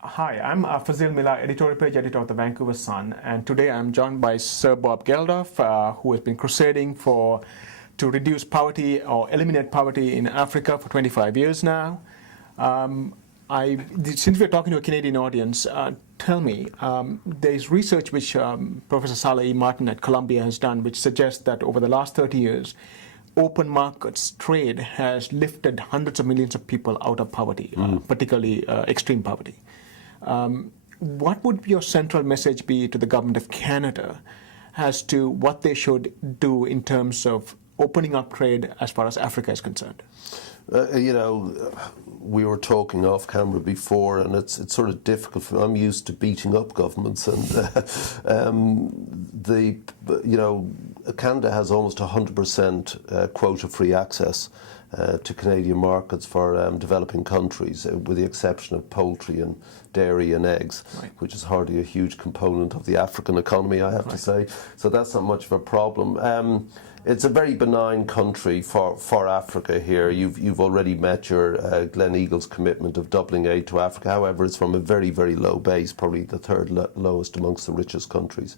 Hi, I'm Fazil Mihlar, editorial page editor of the Vancouver Sun, and today I'm joined by Sir Bob Geldof, who has been crusading to reduce poverty or eliminate poverty in Africa for 25 years now. Since we're talking to a Canadian audience, tell me, there's research which Professor Saleh Martin at Columbia has done, which suggests that over the last 30 years, open markets trade has lifted hundreds of millions of people out of poverty, particularly extreme poverty. What would your central message be to the government of Canada as to what they should do in terms of opening up trade as far as Africa is concerned? We were talking off camera before, and it's sort of difficult for me. I'm used to beating up governments, and Canada has almost 100% quota-free access to Canadian markets for developing countries, with the exception of poultry and dairy and eggs, right, which is hardly a huge component of the African economy, I have to say. So that's not much of a problem. It's a very benign country for Africa here. You've already met your Glen Eagles commitment of doubling aid to Africa. However, it's from a very, very low base, probably the third lowest amongst the richest countries.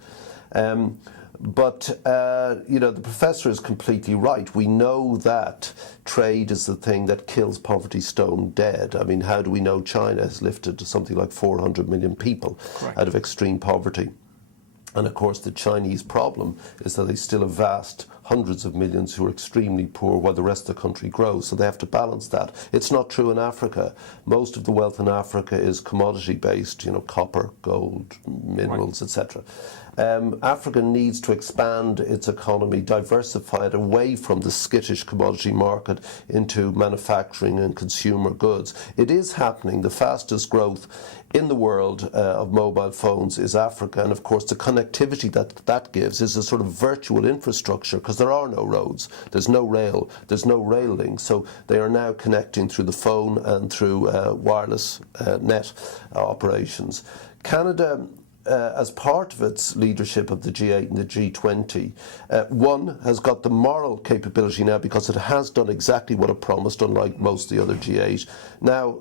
But the professor is completely right. We know that trade is the thing that kills poverty stone dead. I mean, how do we know China has lifted to something like 400 million people out of extreme poverty? And of course, the Chinese problem is that they still have vast hundreds of millions who are extremely poor while the rest of the country grows. So they have to balance that. It's not true in Africa. Most of the wealth in Africa is commodity based, copper, gold, minerals, etc. Africa needs to expand its economy, diversify it away from the skittish commodity market into manufacturing and consumer goods. It is happening. The fastest growth in the world of mobile phones is Africa, and of course the connectivity that gives is a sort of virtual infrastructure, because there are no roads, there's no rail link, so they are now connecting through the phone and through wireless net operations. Canada, as part of its leadership of the G8 and the G20, has got the moral capability now, because it has done exactly what it promised, unlike most of the other G8. Now,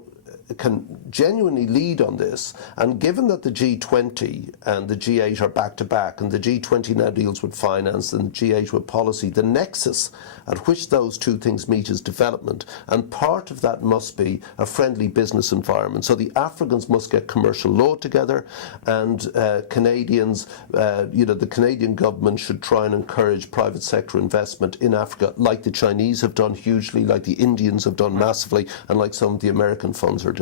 can genuinely lead on this, and given that the G20 and the G8 are back to back, and the G20 now deals with finance and the G8 with policy, the nexus at which those two things meet is development, and part of that must be a friendly business environment. So the Africans must get commercial law together, and Canadians, the Canadian government should try and encourage private sector investment in Africa, like the Chinese have done hugely, like the Indians have done massively, and like some of the American funds are doing.